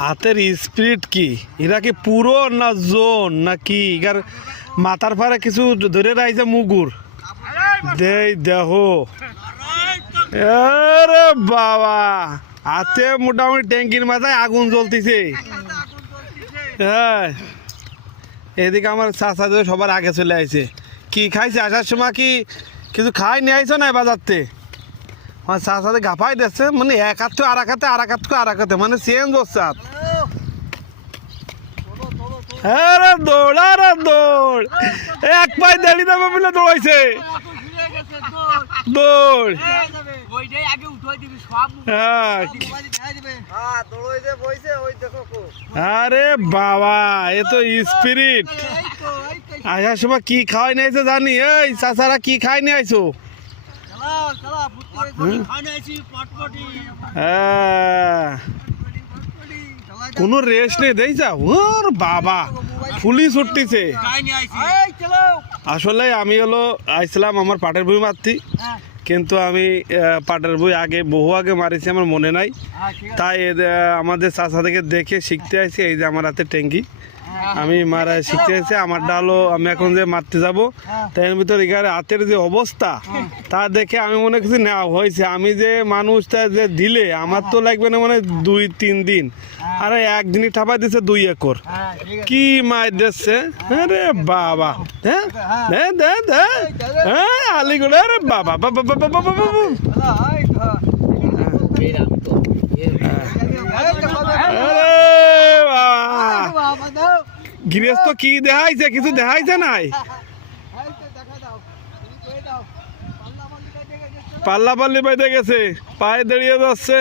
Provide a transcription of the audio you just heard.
হাতের স্পিরিট কি, এরা কি পুরো না জোন নাকি এর মাথার পারে কিছু ধরে রাখছে মুগুর দেই দেখো। আরে বাবা, হাতে মোটামুটি ট্যাঙ্কির মাথায় আগুন জ্বলতেছে। হ্যাঁ, এদিকে আমার চাচা সবার আগে চলে আসছে। কি খাইছে আসার সময়? কি কিছু খাই নিয়ে আইছো না বাজারতে? আমার চাচাতে গাফাই দিচ্ছে, মানে এক হাত আর এক হাতে, আর এক হাত আর এক হাতে, মানে চেঞ্জ হচ্ছে হাত। আরে দৌড়, আরে দৌড়, এক পায়ে দাঁড়িয়ে দেবো বলে দৌড়াইছে। দৌড়, আরে বাবা, এ তো স্পিরিট। আসার সময় কি খাওয়াই নিয়েছে জানি? এই চাচারা কি খাই নিয়ে আইছো? কোনো রেস্ট নেই, দেই যা। ওর বাবা, ফুলি ছুটতেছে। আসলে আমি হলো আইছিলাম আমার পাটের বই মারতি, কিন্তু আমি পাটের বই আগে বহু আগে মারিছি, আমার মনে নাই। তাই আমাদের চাচা থেকে দেখে শিখতে আসছি। এই যে আমার হাতে ট্যাঙ্কি, আমি মারা শিখতে এসেছি। আমার ডালো আমি এখন যে মারতে যাব, তাই এর ভিতর এখানে হাতের যে অবস্থা তা দেখে আমি মনে করছি নেওয়া হয়েছে। আমি যে মানুষটা যে দিলে আমার তো লাগবে না মানে 2-3 দিন, আরে একদিনই ঠাপাই দিচ্ছে 2 একর। কি মাছ দিচ্ছে, আরে বাবা। হ্যাঁ দে দে, হ্যাঁ আলিগড়, আরে বাবা বাবা বাবা বাবা বাবা। গৃহস্থ কি দেখাইছে? কিছু দেখাইছে নাই? পাল্লা পাল্লি পাইতে গেছে, পায়ে দাঁড়িয়ে যাচ্ছে।